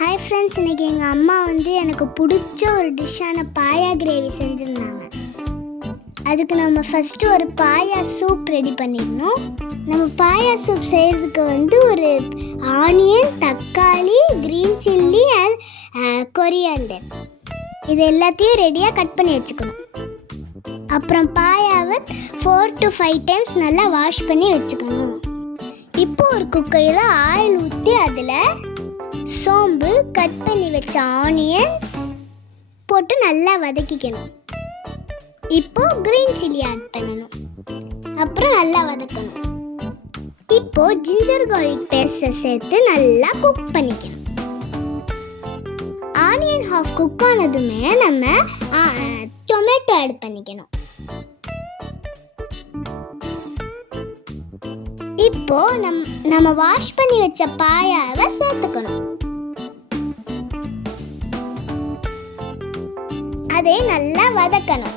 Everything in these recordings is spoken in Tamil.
ஹாய் ஃப்ரெண்ட்ஸ், இன்றைக்கி எங்கள் அம்மா எனக்கு பிடிச்ச ஒரு டிஷ்ஷான பாயா கிரேவி செஞ்சுருந்தாங்க. அதுக்கு நம்ம ஃபஸ்ட்டு ஒரு பாயா சூப் ரெடி பண்ணிடணும். நம்ம பாயா சூப் செய்கிறதுக்கு ஒரு ஆனியன், தக்காளி, க்ரீன் சில்லி அண்ட் கொரியாண்டர் இது எல்லாத்தையும் ரெடியாக கட் பண்ணி வச்சுக்கணும். அப்புறம் பாயாவை 4 to 5 டைம்ஸ் நல்லா வாஷ் பண்ணி வச்சுக்கணும். இப்போ ஒரு குக்கரில் ஆயில் ஊற்றி அதில் சோம்பு, கட் பண்ணி வச்ச ஆனியன்ஸ் போட்டு நல்லா வதக்கிக்கணும். இப்போ க்ரீன் சில்லி ஆட் பண்ணணும். அப்புறம் நல்லா வதக்கணும். இப்போ ஜிஞ்சர் கார்லிக் பேஸ்ட்டை சேர்த்து நல்லா குக் பண்ணிக்கணும். ஆனியன் ஹாஃப் குக் ஆனதுமே நம்ம டொமேட்டோ ஆட் பண்ணிக்கணும். இப்போ நம்ம வாஷ் பண்ணி வச்ச பாயாவை சேர்த்துக்கணும். அதை நல்லா வதக்கணும்.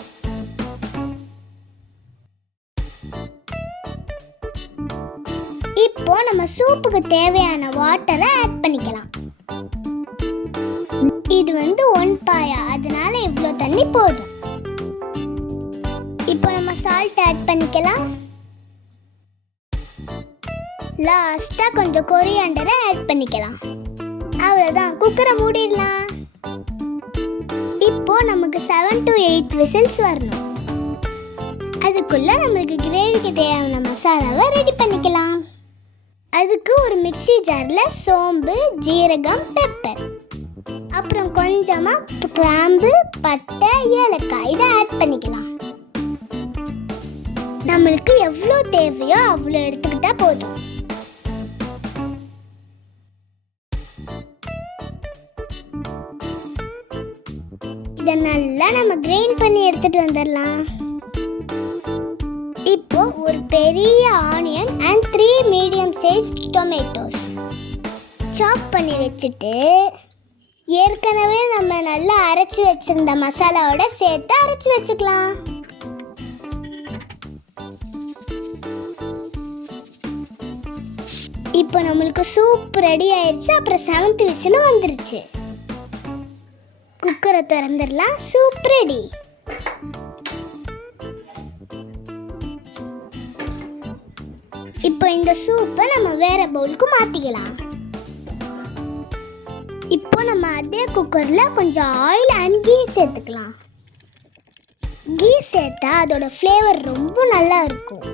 இப்போ நம்ம சூப்புக்கு தேவையான வாட்டரை ஆட் பண்ணிக்கலாம். இது 1 பாயா, அதனால இவ்வளோ தண்ணி போதும். இப்போ நம்ம சால்ட் ஆட் பண்ணிக்கலாம். லாஸ்ட்டாக கொஞ்சம் கொரியாண்டரை ஆட் பண்ணிக்கலாம். அவ்வளோதான், குக்கரை மூடிடலாம். இப்போ நமக்கு 7 to 8 விசில்ஸ் வரணும். அதுக்குள்ளே நம்மளுக்கு கிரேவிக்கு தேவையான மசாலாவை ரெடி பண்ணிக்கலாம். அதுக்கு ஒரு மிக்ஸி ஜாரில் சோம்பு, ஜீரகம், பெப்பர், அப்புறம் கொஞ்சமாக கிராம்பு, பட்டை, ஏலக்காய் இதை ஆட் பண்ணிக்கலாம். நம்மளுக்கு எவ்வளோ தேவையோ அவ்வளோ எடுத்துக்கிட்டா போதும். இதை நல்லா நம்ம கிரைண்ட் பண்ணி எடுத்துட்டு வந்துடலாம். இப்போ ஒரு பெரிய onion and 3 medium size tomatoes சாப் பண்ணி வச்சுட்டு ஏற்கனவே நம்ம நல்லா அரைச்சி வச்சிருந்த மசாலாவோட சேர்த்து அரைச்சி வச்சுக்கலாம். இப்போ நம்மளுக்கு சூப் ரெடி ஆயிடுச்சு. அப்புறம் 7th விசிலும் வந்துருச்சு. குக்கரை திறந்துடலாம். Soup ready. இப்போ இந்த சூப்பை நம்ம வேற பவுலுக்கு மாற்றிக்கலாம். இப்போ நம்ம அதே குக்கரில் கொஞ்சம் ஆயில் அண்ட் கீ சேர்த்துக்கலாம். கீ சேர்த்தா அதோட ஃப்ளேவர் ரொம்ப நல்லா இருக்கும்.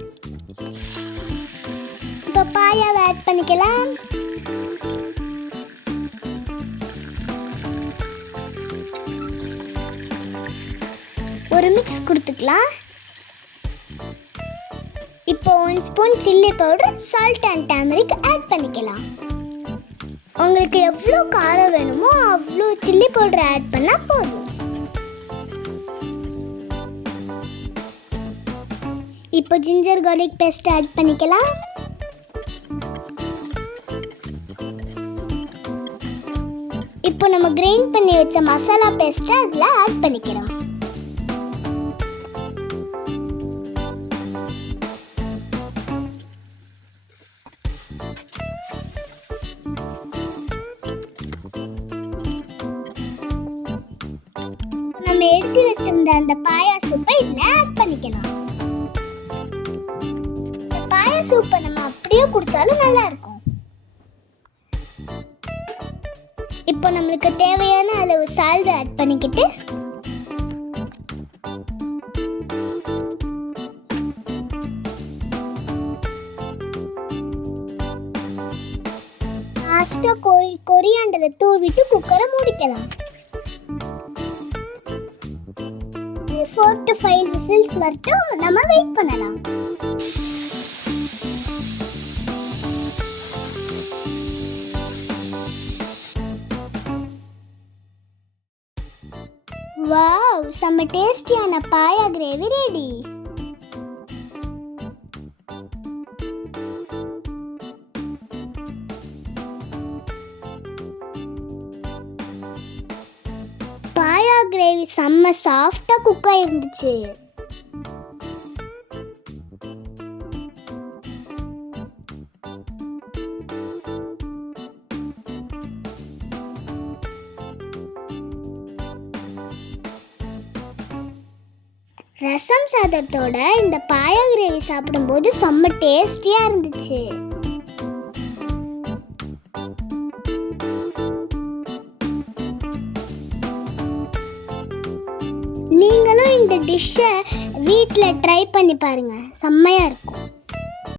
இப்போ பாயாவை ஆட் பண்ணிக்கலாம். ஒரு மிக்ஸ் கொடுத்துக்கலாம். இப்போ 1 spoon chilli powder, salt and turmeric add பண்ணிக்கலாம். உங்களுக்கு எவ்வளோ காரம் வேணுமோ அவ்வளோ சில்லி பவுடர் ஆட் பண்ணால் போதும். இப்போ ஜிஞ்சர் கார்லிக் பேஸ்ட் ஆட் பண்ணிக்கலாம். இப்போ நம்ம கிரைண்ட் பண்ணி வச்ச மசாலா பேஸ்ட்டை அதில் ஆட் பண்ணிக்கலாம். நம்ம எடுத்து வச்சிருந்த அந்த பாயா சூப்பை இதில் ஆட் பண்ணிக்கலாம். இந்த பாயா சூப்பை நம்ம அப்படியே குடிச்சாலும் நல்லா இருக்கும். இப்போ நம்மளுக்கு தேவையான அளவு சால்ட் ஆட் பண்ணிக்கிட்டு லாஸ்ட்டாக கொரியாண்டரை தூவிட்டு குக்கரை மூடிக்கலாம். 4 to 5 விசில்ஸ் வரட்டும், நம்ம வெயிட் பண்ணலாம். வாவ், செம்ம டேஸ்டியான பாயா கிரேவி ரெடி. பாயா கிரேவி செம்ம சாஃப்டாக குக் ஆகிருந்துச்சு. ரசம் சாதத்தோட இந்த பாயா கிரேவி சாப்பிடும்போது செம்ம டேஸ்டியா இருந்துச்சு. நீங்களும் இந்த டிஷ்ஷை வீட்டில் ட்ரை பண்ணி பாருங்க, செம்மையா இருக்கும்.